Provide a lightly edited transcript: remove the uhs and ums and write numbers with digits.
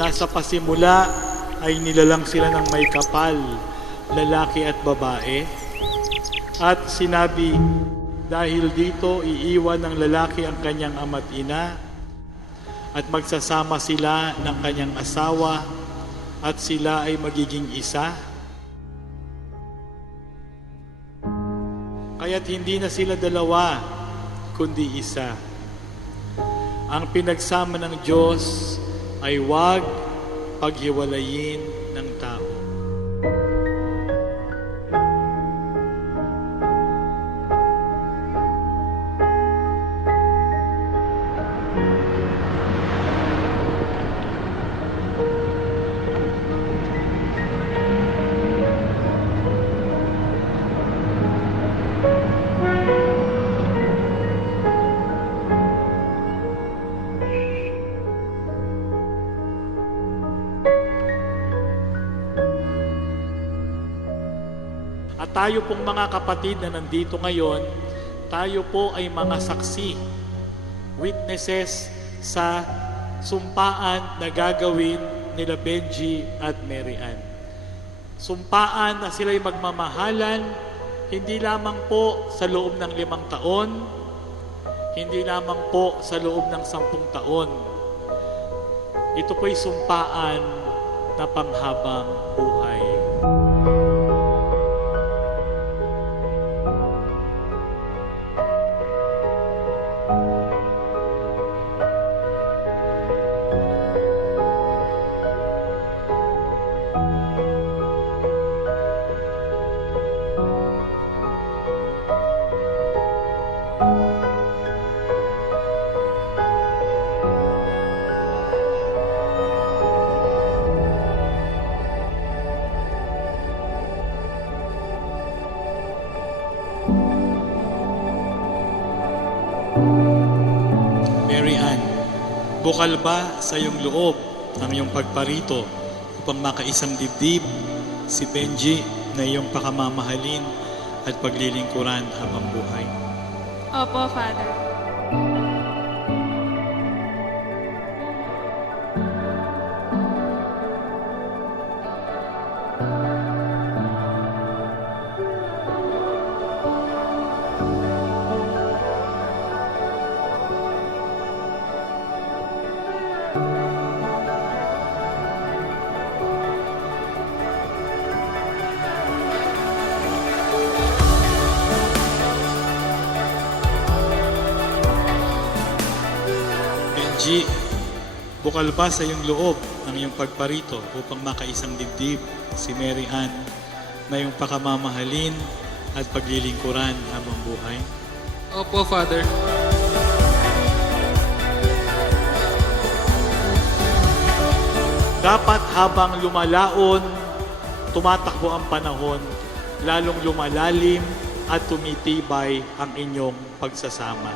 nasa pasimula ay nilalang sila ng may kapal, lalaki at babae. At sinabi, dahil dito iiwan ng lalaki ang kanyang ama't ina at magsasama sila ng kanyang asawa at sila ay magiging isa. Kaya't hindi na sila dalawa, kundi isa. Ang pinagsama ng Diyos ay huwag paghiwalayin ng tao. At tayo pong mga kapatid na nandito ngayon, tayo po ay mga saksi, witnesses sa sumpaan na gagawin nila Benji at Mary Ann. Sumpaan na sila'y magmamahalan, hindi lamang po sa loob ng 5 taon, hindi lamang po sa loob ng 10 taon. Ito po'y sumpaan na panghabang buhay. Mary Ann, bukal ba sa iyong loob ang iyong pagparito upang makaisang dibdib si Benji na iyong pakamamahalin at paglilingkuran habang buhay? Opo, Father. Benji, bukal ba sa iyong loob ang iyong pagparito upang makaisang dibdib si Mary Ann na iyong pakamamahalin at paglilingkuran habang buhay? Opo, Father. Dapat habang lumalaon, tumatakbo ang panahon, lalong lumalalim at tumitibay ang inyong pagsasama.